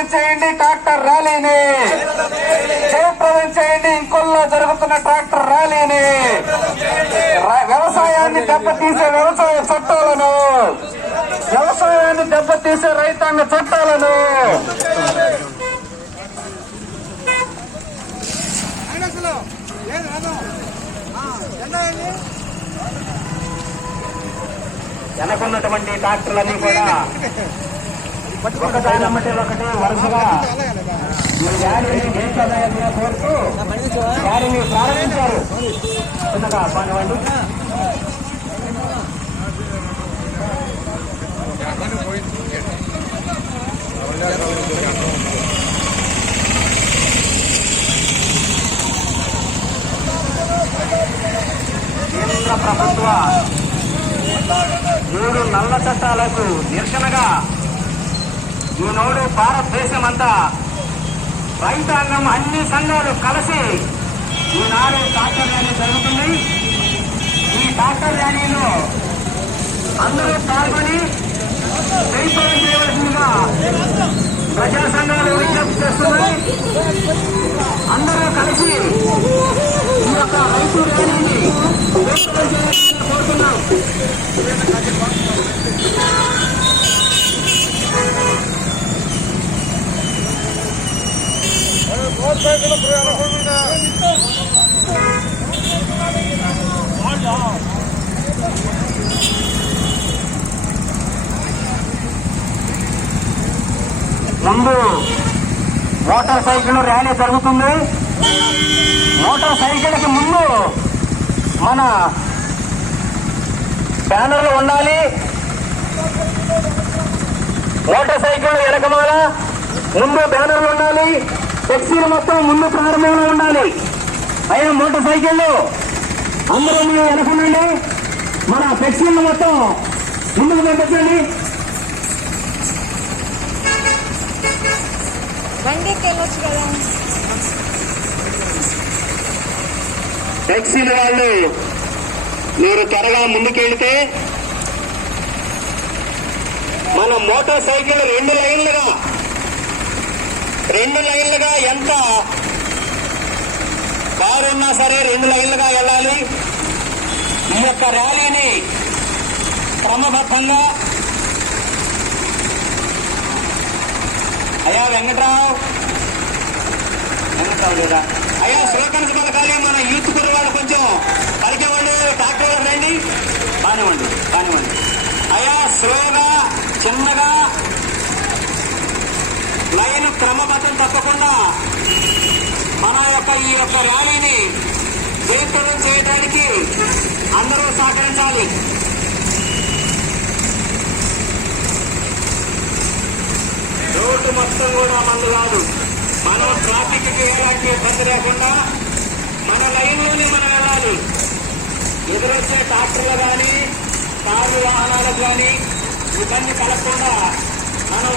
జయప్రదం చేయండి ట్రాక్టర్ ర్యాలీని, జయప్రదం చేయండి ఇంకొల్లో జరుగుతున్న ట్రాక్టర్ ర్యాలీని, వ్యవసాయాన్ని దెబ్బతీసే వ్యవసాయ చట్టాలను, వ్యవసాయాన్ని దెబ్బతీసే రైతాంగ చట్టాలను వెనకున్నటువంటి ట్రాక్టర్లన్నీ కూడా ఒకదానమ్మటి ఒకటి వరుసగా ఈ ర్యాలీని దేశాలయంగా కోరుతూ ర్యాలీని ప్రారంభించారు. చిన్నగా పానివ్వండి. కేంద్ర ప్రభుత్వ 3 నల్ల చట్టాలకు నిరసనగా ఈనాడు భారతదేశమంతా రైతాంగం అన్ని సంఘాలు కలిసి ఈనాడు ట్రాక్టర్ ర్యాలీ జరుగుతుంది. ఈ ట్రాక్టర్ ర్యాలీలో అందరూ పాల్గొని జయప్రదం చేయవలసిందిగా ప్రజా సంఘాలు విజ్ఞప్తి చేస్తున్నాయి. అందరూ కలిసి ఈ యొక్క రైతు ర్యాలీని జయప్రదం చేయాలని కోరుతున్నాం. ముందు మోటార్ సైకిల్ ర్యాలీ జరుగుతుంది. మోటార్ సైకిల్ కి ముందు మన బ్యానర్లు ఉండాలి. మోటార్ సైకిల్ వెనకమాల ముందు బ్యానర్లు ఉండాలి. ఫ్లెక్సీలు మొత్తం ముందు ప్రారంభంలో ఉండాలి. అయినా మోటార్ సైకిళ్ళు అందరూ మీరు వెనకుండండి. మన ఫ్లెక్సీలు మొత్తం ముందుకు పంపించండి. బండికి వెళ్ళొచ్చు కదా. ఫ్లెక్సీలు వాళ్ళు మీరు త్వరగా ముందుకెళ్తే మన మోటార్ సైకిల్ 2 లైన్లుగా ఎంత కారున్నా సరే 2 లైన్లుగా వెళ్ళాలి. ఈ యొక్క ర్యాలీని క్రమబద్ధంగా అయ్యా వెంకట్రావు లేదా అయ్యా శ్రీకాంత్ పథకాలి మన యూత్ కుర్రవాళ్ళు కొంచెం పలికేవాళ్ళు ట్రాక్టర్ రండి. కానివ్వండి. అయ్యా స్లోగా చిన్నగా లైన్ క్రమబద్ధం తప్పకుండా మన యొక్క ఈ యొక్క ర్యాలీని జయప్రదం చేయడానికి అందరూ సహకరించాలి. రోడ్డు మొత్తం కూడా మందు కాదు. మనం ట్రాఫిక్ కి ఎలాంటి ఇబ్బంది లేకుండా మన లైన్లోనే మనం వెళ్ళాలి. ఎదురొచ్చే ట్రాక్టర్లు కానీ కారు వాహనాలకు కానీ ఇబ్బంది కలగకుండా మనం